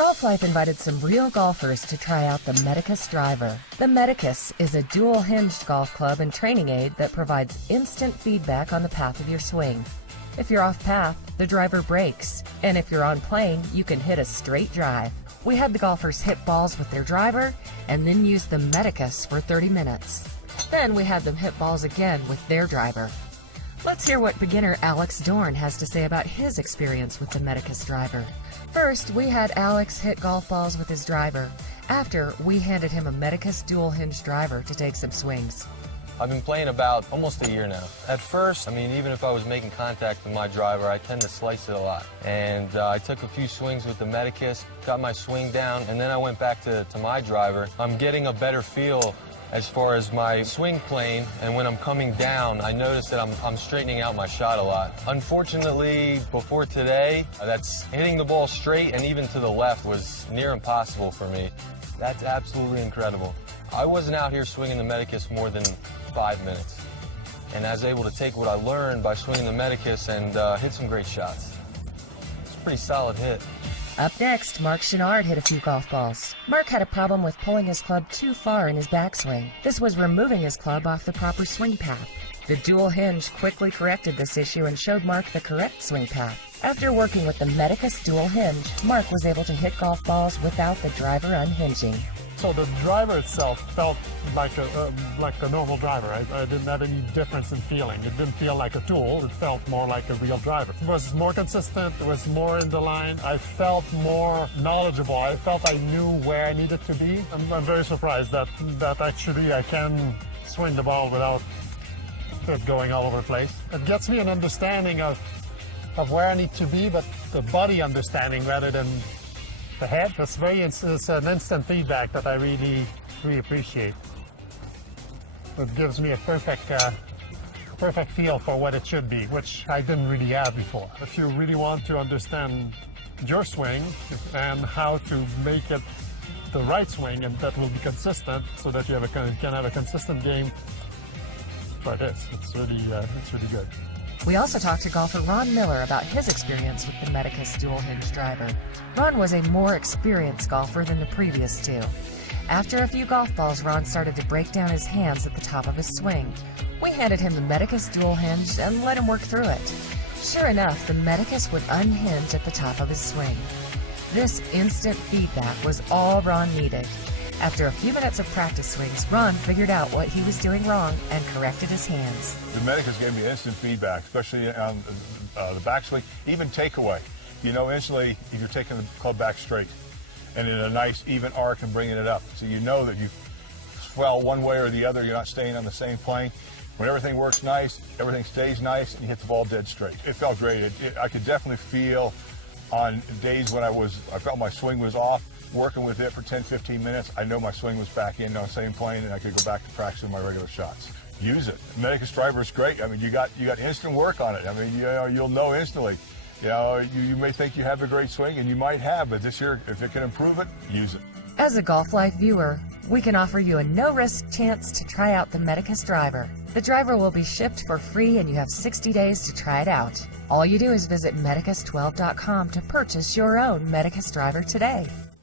Golf Life invited some real golfers to try out the Medicus driver. The Medicus is a dual-hinged golf club and training aid that provides instant feedback on the path of your swing. If you're off path, the driver breaks, and if you're on plane, you can hit a straight drive. We had the golfers hit balls with their driver and then use the Medicus for 30 minutes. Then we had them hit balls again with their driver. Let's hear what beginner Alex Dorn has to say about his experience with the Medicus driver. First, we had Alex hit golf balls with his driver. After, we handed him a Medicus dual-hinge driver to take some swings. I've been playing about almost a year now. At first, even if I was making contact with my driver, I tend to slice it a lot. And I took a few swings with the Medicus, got my swing down, and then I went back to my driver. I'm getting a better feel as far as my swing plane, and when I'm coming down, I notice that I'm straightening out my shot a lot. Unfortunately, before today, that's hitting the ball straight and even to the left was near impossible for me. That's absolutely incredible. I wasn't out here swinging the Medicus more than 5 minutes, and I was able to take what I learned by swinging the Medicus and hit some great shots. It's a pretty solid hit. Up next, Mark Chenard hit a few golf balls. Mark had a problem with pulling his club too far in his backswing. This was removing his club off the proper swing path. The dual hinge quickly corrected this issue and showed Mark the correct swing path. After working with the Medicus dual hinge, Mark was able to hit golf balls without the driver unhinging. So the driver itself felt like a normal driver. I didn't have any difference in feeling. It didn't feel like a tool. It felt more like a real driver. It was more consistent. It was more in the line. I felt more knowledgeable. I felt I knew where I needed to be. I'm very surprised that actually I can swing the ball without it going all over the place. It gets me an understanding of where I need to be, but the body understanding rather than the head. It's an instant feedback that I really appreciate. It gives me a perfect feel for what it should be, which I didn't really have before. If you really want to understand your swing and how to make it the right swing and that will be consistent so that you can have a consistent game, try this. It's really good. We also talked to golfer Ron Miller about his experience with the Medicus dual-hinge driver. Ron was a more experienced golfer than the previous two. After a few golf balls, Ron started to break down his hands at the top of his swing. We handed him the Medicus dual-hinge and let him work through it. Sure enough, the Medicus would unhinge at the top of his swing. This instant feedback was all Ron needed. After a few minutes of practice swings, Ron figured out what he was doing wrong and corrected his hands. The Medicus gave me instant feedback, especially on the backswing, even takeaway. You know instantly if you're taking the club back straight and in a nice even arc and bringing it up. So you know that you swell one way or the other, you're not staying on the same plane. When everything works nice, everything stays nice, and you hit the ball dead straight. It felt great. I could definitely feel on days when I felt my swing was off, working with it for 10-15 minutes, I know my swing was back in on the same plane and I could go back to practicing my regular shots. Use it. Medicus driver is great. You got instant work on it. You'll know instantly. You may think you have a great swing, and you might have, but this year, if it can improve it, use it. As a Golf Life viewer, we can offer you a no-risk chance to try out the Medicus driver. The driver will be shipped for free and you have 60 days to try it out. All you do is visit Medicus12.com to purchase your own Medicus driver today.